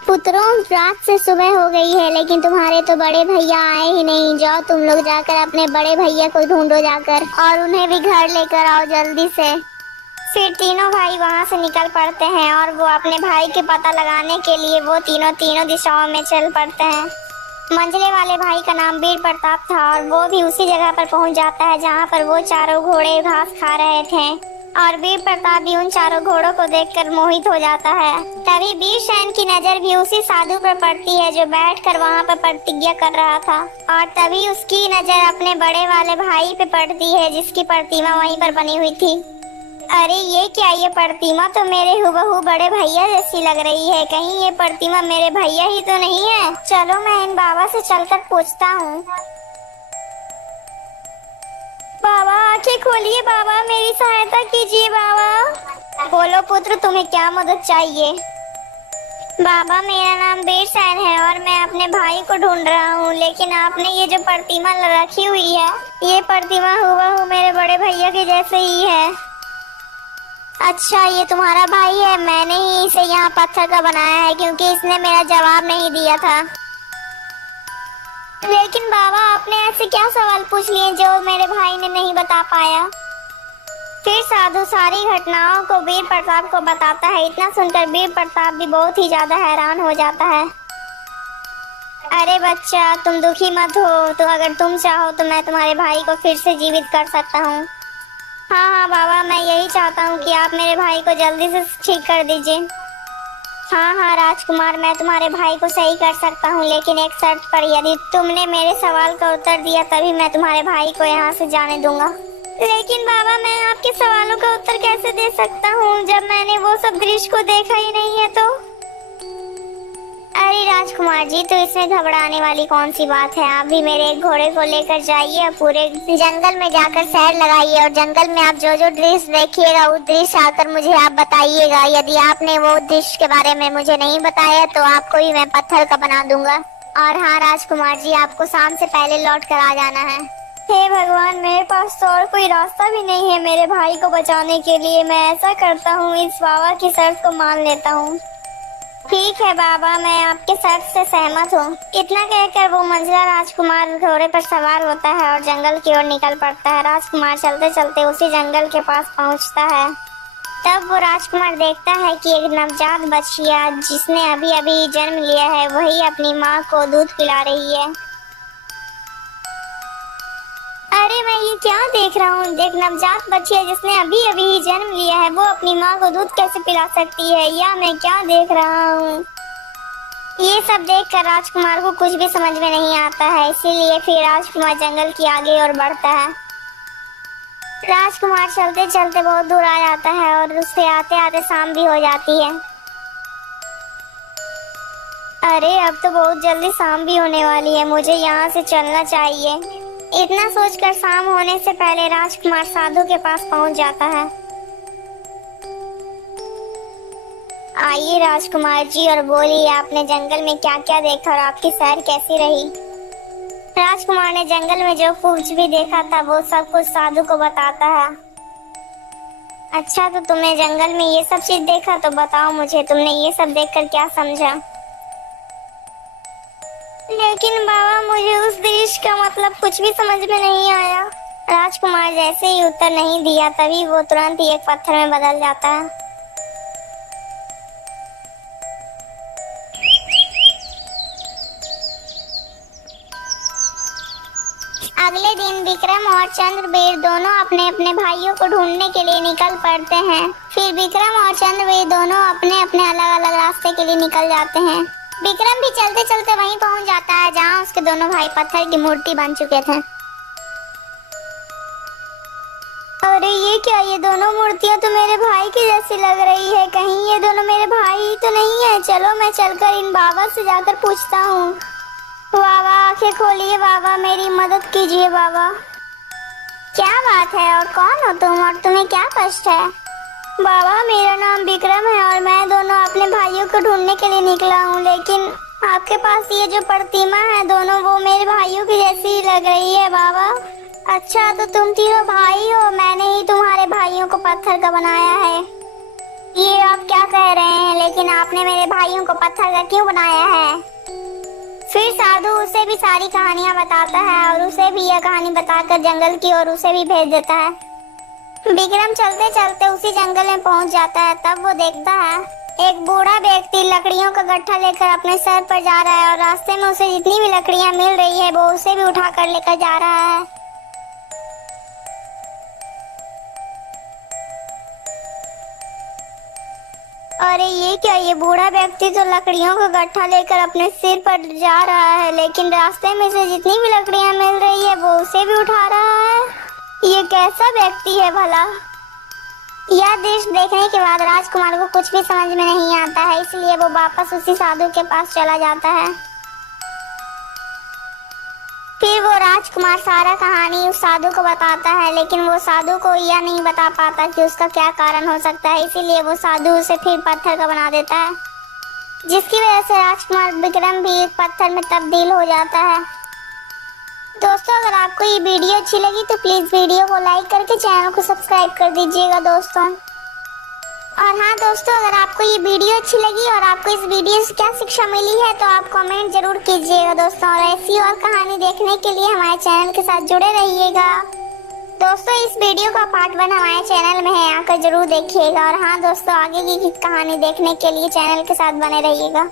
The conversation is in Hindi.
पुत्रों, रात से सुबह हो गई है लेकिन तुम्हारे तो बड़े भैया आए ही नहीं। जाओ तुम लोग जाकर अपने बड़े भैया को ढूंढो जाकर और उन्हें भी घर लेकर आओ जल्दी से। फिर तीनों भाई वहां से निकल पड़ते हैं और वो अपने भाई के पता लगाने के लिए वो तीनों तीनों दिशाओं में चल पड़ते हैं। मंझले वाले भाई का नाम वीर प्रताप था और वो भी उसी जगह पर पहुंच जाता है जहां पर वो चारों घोड़े घास खा रहे थे और वीर प्रताप भी उन चारों घोड़ों को देखकर मोहित हो जाता है। तभी वीरसेन की नजर भी उसी साधु पर पड़ती है जो बैठकर वहां पर प्रतिज्ञा कर रहा था और तभी उसकी नजर अपने बड़े वाले भाई पे पड़ती है जिसकी प्रतिमा वहीं पर बनी हुई थी। अरे ये क्या, ये प्रतिमा तो मेरे हुबहू बड़े भैया जैसी लग रही है। कहीं ये प्रतिमा मेरे भैया ही तो नहीं है। चलो मैं इन बाबा से चलकर पूछता हूँ। बाबा आंखें खोलिए, बाबा मेरी सहायता कीजिए बाबा। बोलो पुत्र, तुम्हें क्या मदद चाहिए? बाबा मेरा नाम वीरसेन है और मैं अपने भाई को ढूंढ रहा हूँ, लेकिन आपने ये जो प्रतिमा रखी हुई है ये प्रतिमा हुबहू मेरे बड़े भैया के जैसे ही है। अच्छा, ये तुम्हारा भाई है। मैंने ही इसे यहाँ पत्थर का बनाया है क्योंकि इसने मेरा जवाब नहीं दिया था। लेकिन बाबा आपने ऐसे क्या सवाल पूछ लिए जो मेरे भाई ने नहीं बता पाया? फिर साधु सारी घटनाओं को वीर प्रताप को बताता है। इतना सुनकर वीर प्रताप भी बहुत ही ज्यादा हैरान हो जाता है। अरे बच्चा, तुम दुखी मत हो। तो अगर तुम चाहो तो मैं तुम्हारे भाई को फिर से जीवित कर सकता हूँ। हाँ हाँ बाबा, मैं यही चाहता हूँ कि आप मेरे भाई को जल्दी से ठीक कर दीजिए। हाँ हाँ राजकुमार, मैं तुम्हारे भाई को सही कर सकता हूँ, लेकिन एक शर्त पर। यदि तुमने मेरे सवाल का उत्तर दिया तभी मैं तुम्हारे भाई को यहाँ से जाने दूंगा। लेकिन बाबा, मैं आपके सवालों का उत्तर कैसे दे सकता हूँ जब मैंने वो सब दृश्य को देखा ही नहीं है तो? अरे राजकुमार जी, तो इसमें घबराने वाली कौन सी बात है। आप भी मेरे एक घोड़े को लेकर जाइए और पूरे जंगल में जाकर सैर लगाइए और जंगल में आप जो जो दृश्य देखिएगा उस दृश्य आकर मुझे आप बताइएगा। यदि आपने वो दृश्य के बारे में मुझे नहीं बताया तो आपको ही मैं पत्थर का बना दूंगा। और हाँ राजकुमार जी, आपको शाम से पहले लौट कर आ जाना है। हे भगवान, मेरे पास तो और कोई रास्ता भी नहीं है मेरे भाई को बचाने के लिए। मैं ऐसा करता हूँ, इस बाबा की शर्त को मान लेता हूँ। ठीक है बाबा, मैं आपके शर्त से सहमत हूँ। इतना कहकर वो मंझला राजकुमार घोड़े पर सवार होता है और जंगल की ओर निकल पड़ता है। राजकुमार चलते चलते उसी जंगल के पास पहुँचता है। तब वो राजकुमार देखता है कि एक नवजात बच्चिया जिसने अभी अभी जन्म लिया है वही अपनी माँ को दूध पिला रही है। अरे मैं ये क्या देख रहा हूँ, एक नवजात बच्ची है जिसने अभी अभी ही जन्म लिया है, वो अपनी माँ को दूध कैसे पिला सकती है? या मैं क्या देख रहा हूँ? ये सब देखकर राजकुमार को कुछ भी समझ में नहीं आता है। इसीलिए फिर राजकुमार जंगल की आगे और बढ़ता है। राजकुमार चलते चलते बहुत दूर आ जाता है और उससे आते आते शाम भी हो जाती है। अरे अब तो बहुत जल्दी शाम भी होने वाली है, मुझे यहाँ से चलना चाहिए। इतना सोचकर शाम होने से पहले राजकुमार साधु के पास पहुंच जाता है। आइए राजकुमार जी और बोलिए, आपने जंगल में क्या क्या देखा और आपकी सैर कैसी रही? राजकुमार ने जंगल में जो कुछ भी देखा था वो सब कुछ साधु को बताता है। अच्छा, तो तुमने जंगल में ये सब चीज देखा, तो बताओ मुझे तुमने ये सब देखकर क्या समझा? लेकिन बाबा, मुझे उस दृश्य का मतलब कुछ भी समझ में नहीं आया। राजकुमार जैसे ही उत्तर नहीं दिया तभी वो तुरंत ही एक पत्थर में बदल जाता है। अगले दिन विक्रम और चंद्रवीर दोनों अपने अपने भाइयों को ढूंढने के लिए निकल पड़ते हैं। फिर विक्रम और चंद्रवीर दोनों अपने अपने अलग अलग रास्ते के लिए निकल जाते हैं। विक्रम भी चलते चलते वहीं पहुंच जाता है जहां उसके दोनों भाई पत्थर की मूर्ति बन चुके थे। अरे ये क्या, ये दोनों मूर्तियां तो मेरे भाई की जैसी लग रही है। कहीं ये दोनों मेरे भाई ही तो नहीं है। चलो मैं चलकर इन बाबा से जाकर पूछता हूँ। बाबा आंखें खोलिए, बाबा मेरी मदद कीजिए बाबा। क्या बात है और कौन हो तुम और तुम्हें क्या कष्ट है? बाबा मेरा नाम विक्रम है और मैं दोनों अपने भाइयों को ढूंढने के लिए निकला हूँ, लेकिन आपके पास ये जो प्रतिमा है दोनों वो मेरे भाइयों की जैसी लग रही है बाबा। अच्छा, तो तुम तीनों भाई हो? मैंने ही तुम्हारे भाइयों को पत्थर का बनाया है। ये आप क्या कह रहे हैं? लेकिन आपने मेरे भाइयों को पत्थर का क्यों बनाया है? फिर साधु उसे भी सारी कहानियां बताता है और उसे भी यह कहानी बताकर जंगल की ओर उसे भी भेज देता है। विक्रम चलते चलते उसी जंगल में पहुंच जाता है। तब वो देखता है एक बूढ़ा व्यक्ति लकड़ियों का गट्ठा लेकर अपने सर पर जा रहा है और रास्ते में उसे जितनी भी लकड़ियां मिल रही है वो उसे भी उठा कर लेकर जा रहा है। अरे ये क्या, ये बूढ़ा व्यक्ति तो लकड़ियों का गट्ठा लेकर अपने सिर पर जा रहा है, लेकिन रास्ते में से जितनी भी लकड़ियां मिल रही है वो उसे भी उठा रहा है। ये कैसा व्यक्ति है भला? यह दृश्य देखने के बाद राजकुमार को कुछ भी समझ में नहीं आता है, इसलिए वो वापस उसी साधु के पास चला जाता है। फिर वो राजकुमार सारा कहानी उस साधु को बताता है, लेकिन वो साधु को यह नहीं बता पाता कि उसका क्या कारण हो सकता है, इसीलिए वो साधु उसे फिर पत्थर का बना देता है, जिसकी वजह से राजकुमार विक्रम भी एक पत्थर में तब्दील हो जाता है। दोस्तों, अगर आपको ये वीडियो अच्छी लगी तो प्लीज वीडियो को लाइक करके चैनल को सब्सक्राइब कर दीजिएगा दोस्तों। और हाँ दोस्तों, अगर आपको ये वीडियो अच्छी लगी और आपको इस वीडियो से क्या शिक्षा मिली है तो आप कमेंट जरूर कीजिएगा दोस्तों। और ऐसी और कहानी देखने के लिए हमारे चैनल के साथ जुड़े रहिएगा दोस्तों। इस वीडियो का पार्ट 1 हमारे चैनल में है, आकर जरूर देखिएगा। और हाँ दोस्तों, आगे की कहानी देखने के लिए चैनल के साथ बने रहिएगा।